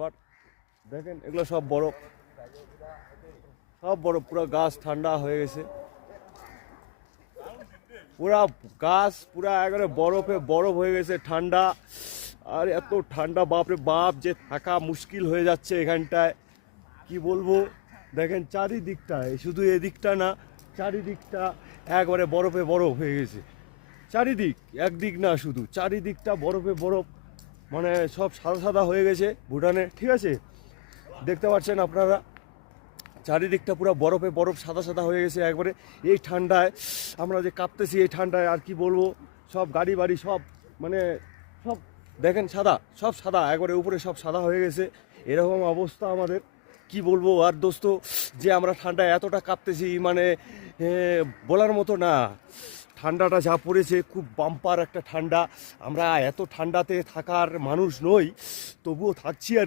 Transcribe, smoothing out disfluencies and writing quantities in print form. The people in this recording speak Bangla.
এবার দেখেন এগুলো সব বরফ, সব বরফ, পুরো গাছ ঠান্ডা হয়ে গেছে, পুরা গাছ পুরা একবারে বরফে বরফ হয়ে গেছে, ঠান্ডা। আর এত ঠান্ডা বাপরে বাপ যে থাকা মুশকিল হয়ে যাচ্ছে এখানটায়, কি বলবো। দেখেন চারিদিকটায়, শুধু এদিকটা না, চারিদিকটা একবারে বরফে বরফ হয়ে গেছে, চারিদিক, একদিক না শুধু চারিদিকটা বরফে বরফ, মানে সব সাদা সাদা হয়ে গেছে ভুটানে, ঠিক আছে, দেখতে পাচ্ছেন আপনারা, চারিদিকটা পুরো বরফে বরফ, সাদা সাদা হয়ে গেছে একবারে। এই ঠান্ডায় আমরা যে কাঁপতেছি এই ঠান্ডায়, আর কি বলবো, সব গাড়ি বাড়ি সব মানে সব দেখেন সাদা, সব সাদা একবারে, উপরে সব সাদা হয়ে গেছে, এরকম অবস্থা আমাদের, কি বলবো। আর দোস্ত, যে আমরা ঠান্ডায় এতটা কাঁপতেছি, মানে বলার মতো না। ঠান্ডাটা যা পড়েছে খুব বাম্পার একটা ঠান্ডা, আমরা এত ঠান্ডাতে থাকার মানুষ নই, তবুও থাকছি আর